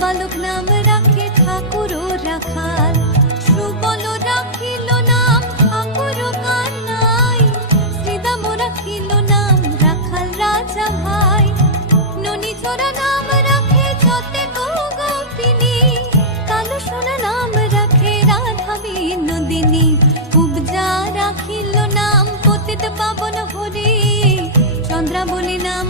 বালক নাম রাখে ঠাকুর রাখাল, সুবল রাখিল নাম ঠাকুর কানাই, শ্রীদাম রাখিল নাম রাখাল রাজা ভাই, ননী চোরা নাম রাখে যতে গোপিনী, কালো সোনা নাম রাখে রাধা বিনোদিনী, উপজা রাখিল নাম পতিত পাবন হরি, চন্দ্রাবলী নাম